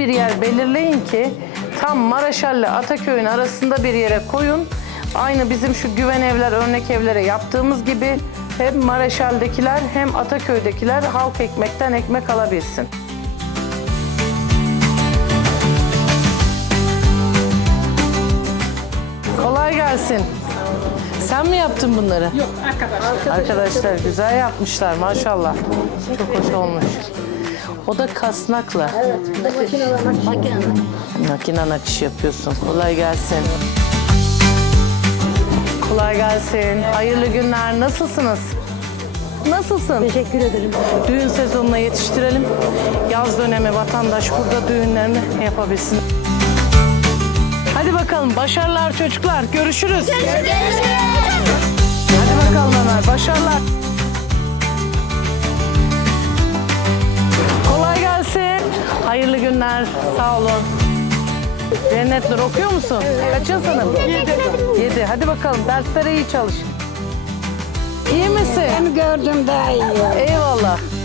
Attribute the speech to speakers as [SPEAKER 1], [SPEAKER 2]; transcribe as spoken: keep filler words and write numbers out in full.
[SPEAKER 1] bir yer belirleyin ki tam Maraşal'le Ataköy'ün arasında bir yere koyun. Aynı bizim şu güven evler, örnek evlere yaptığımız gibi hem Maraşal'dekiler hem Ataköy'dekiler halk ekmekten ekmek alabilsin. Kolay gelsin. Sen mi yaptın bunları?
[SPEAKER 2] Yok, arkadaşlar.
[SPEAKER 1] Arkadaşlar güzel yapmışlar maşallah. Çok hoş olmuş. O da kasnakla.
[SPEAKER 2] Evet, makine makine.
[SPEAKER 1] Makine nakış yapıyorsun. Kolay gelsin. Kolay gelsin. Hayırlı günler. Nasılsınız? Nasılsın?
[SPEAKER 2] Teşekkür ederim.
[SPEAKER 1] Düğün sezonuna yetiştirelim. Yaz dönemi vatandaş burada düğünlerini yapabilsin. Hadi bakalım. Başarılar çocuklar. Görüşürüz. Hadi bakalım Ömer. Başarılar. Kolay gelsin. Hayırlı günler. Sağ olun. Cennet Nur okuyor musun? Kaçın sınıf? Yedi. Yedi. Hadi bakalım. Derslere iyi çalış. İyi misin?
[SPEAKER 2] Seni gördüm daha iyi.
[SPEAKER 1] Eyvallah.